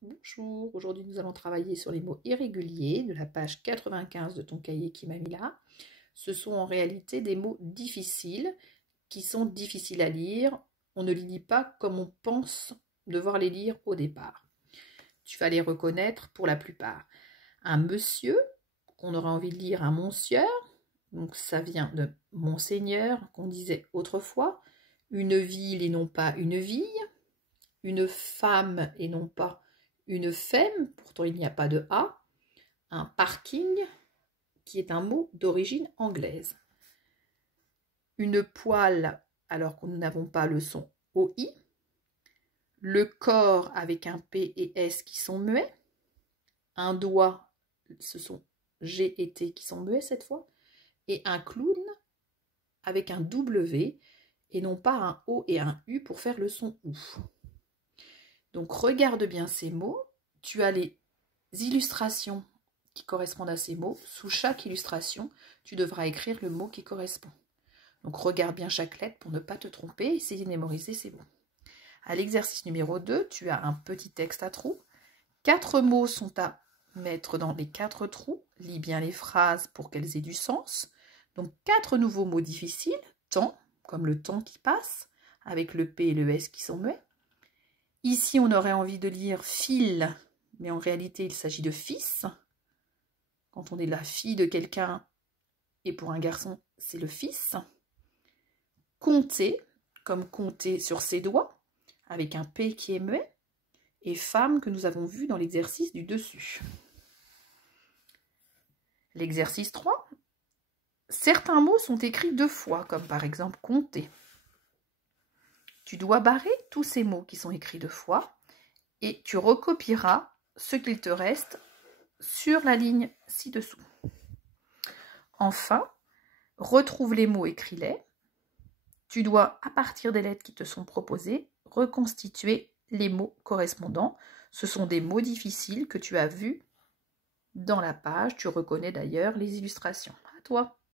Bonjour, aujourd'hui nous allons travailler sur les mots irréguliers de la page 95 de ton cahier qui m'a mis là. Ce sont en réalité des mots difficiles qui sont difficiles à lire. On ne les lit pas comme on pense devoir les lire au départ. Tu vas les reconnaître pour la plupart. Un monsieur, qu'on aurait envie de lire un monsieur, donc ça vient de monseigneur qu'on disait autrefois. Une ville et non pas une ville. Une femme et non pas une femme, pourtant il n'y a pas de A, un parking, qui est un mot d'origine anglaise. Une poêle, alors que nous n'avons pas le son OI. Le corps avec un P et S qui sont muets. Un doigt, ce sont G et T qui sont muets cette fois. Et un clown avec un W et non pas un O et un U pour faire le son OU. Donc regarde bien ces mots. Tu as les illustrations qui correspondent à ces mots. Sous chaque illustration, tu devras écrire le mot qui correspond. Donc regarde bien chaque lettre pour ne pas te tromper. Essaye de mémoriser ces mots. À l'exercice numéro 2, tu as un petit texte à trous. 4 mots sont à mettre dans les 4 trous. Lis bien les phrases pour qu'elles aient du sens. Donc 4 nouveaux mots difficiles. Temps, comme le temps qui passe, avec le P et le S qui sont muets. Ici, on aurait envie de lire fil, mais en réalité, il s'agit de fils. Quand on est la fille de quelqu'un, et pour un garçon, c'est le fils. Compter, comme compter sur ses doigts, avec un P qui est muet. Et femme, que nous avons vu dans l'exercice du dessus. L'exercice 3. Certains mots sont écrits 2 fois, comme par exemple compter. Tu dois barrer tous ces mots qui sont écrits 2 fois et tu recopieras ce qu'il te reste sur la ligne ci-dessous. Enfin, retrouve les mots, écris-les. Tu dois, à partir des lettres qui te sont proposées, reconstituer les mots correspondants. Ce sont des mots difficiles que tu as vus dans la page. Tu reconnais d'ailleurs les illustrations. À toi.